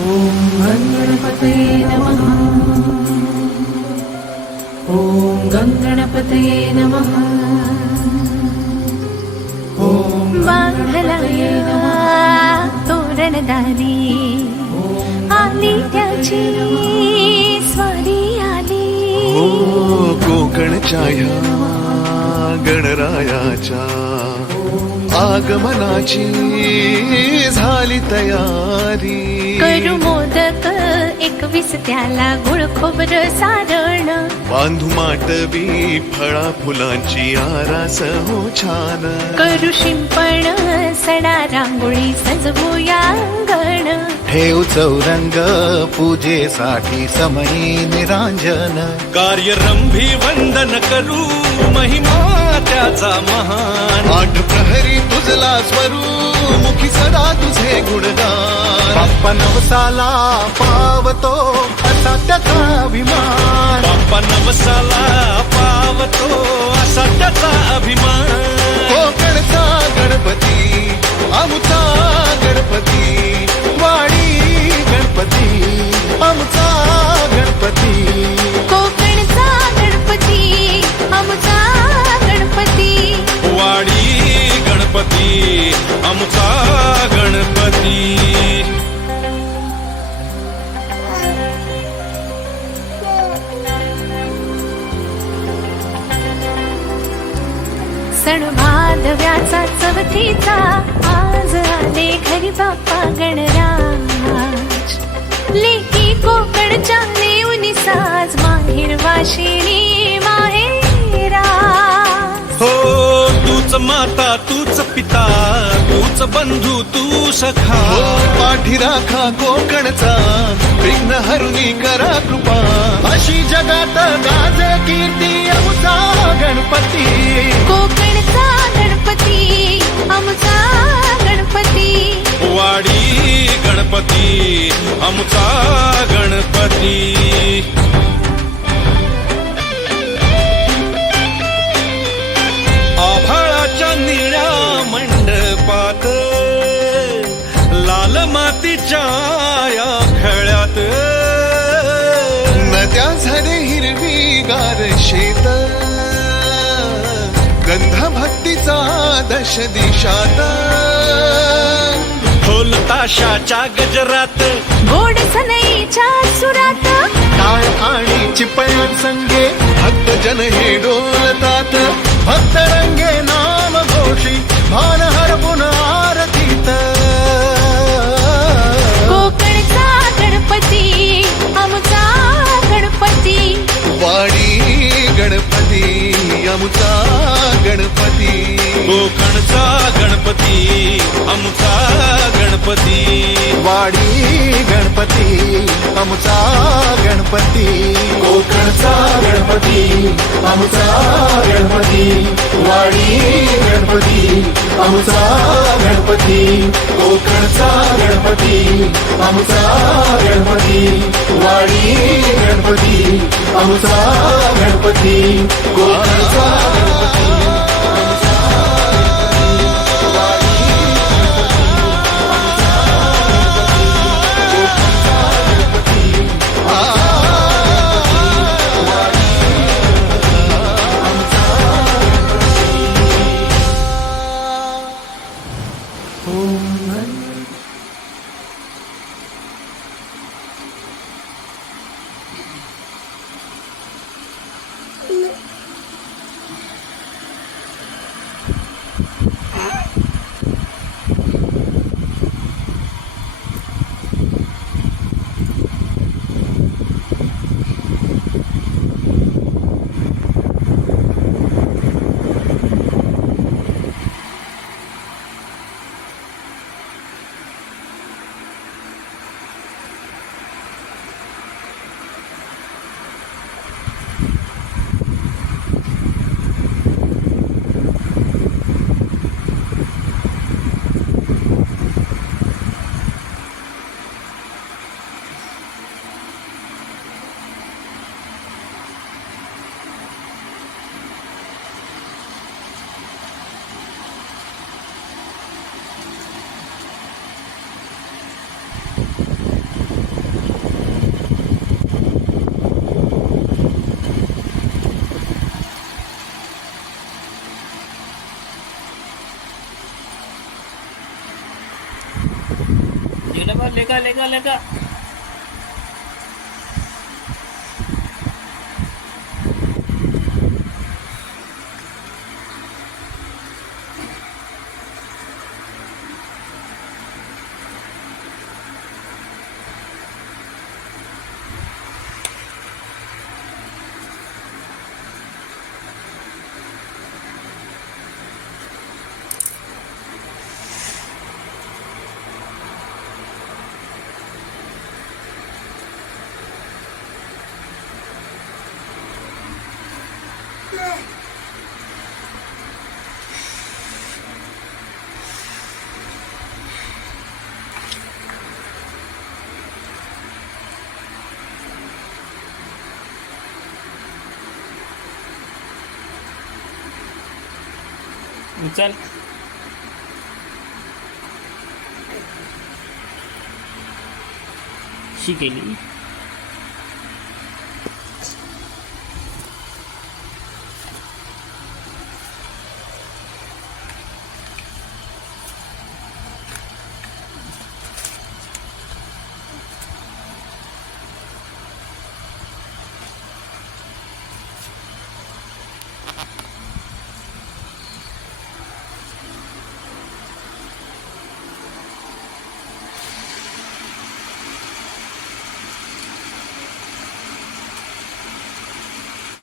ॐ गङ्गणपतये नमः ॐ गणपतये नमः। ॐ बांधलाया तोरणदारी आली त्याची स्वारी आली हो गणरायाच्या आगमनाची झाली तयारी. करू मोदक एकवीस त्याला गुळ खोबर सारण. बांधू माटवी फळा फुलांची आरास हो छान. करू शिंपण सडा रांगोळी सजवूया अंगण ठेव चौरंग पूजेसाठी समयी निरांजन. कार्यरंभी वंदन करू महिमा त्याचा महान. आठ प्रहरी तुझला स्वरू मुखी सदा तुझे गुणगान. बाप्पा नवसाला पावतो असा त्याचा बाप्पा गणराज. लेकी कोकणच्या नेऊनी साज माहेर वाशिणी माहेरा हो तूच माता तूच पिता तूच बंधू तू सखा. हो पाठी राखा कोकणचा विघ्न हरुनी करा कृपा. अशी जगात गाज कीर्ती आमचा गणपती. कोकणचा गणपती आमचा गणपती आमचा गणपती. आभाळाच्या निळ्या मंडपात लाल मातीच्या या खळ्यात. नद्या झाले हिरवी गार शेत गंध भक्तीचा दश दिशात ढोल ताशाच्या गजरात. गोड सनईच्या सुरात टाळ आणि चिपळ्यांसंगे भक्त जन हे डोलतात. भक्त रंगे नाम घोषी भान हरपून आरतीत. कोकणचा गणपती आमचा गणपती. वाडी गणपती आमुचा गणपती. कोकणचा गणपती आमचा गणपती. वाडी गणपती आमचा गणपती. कोकणचा गणपती आमचा गणपती. वाडी गणपती आमचा गणपती. कोकणचा गणपती आमचा गणपती. वाडी गणपती आमचा गणपती. कोकणचा 那个那个那个 उचल शी केली.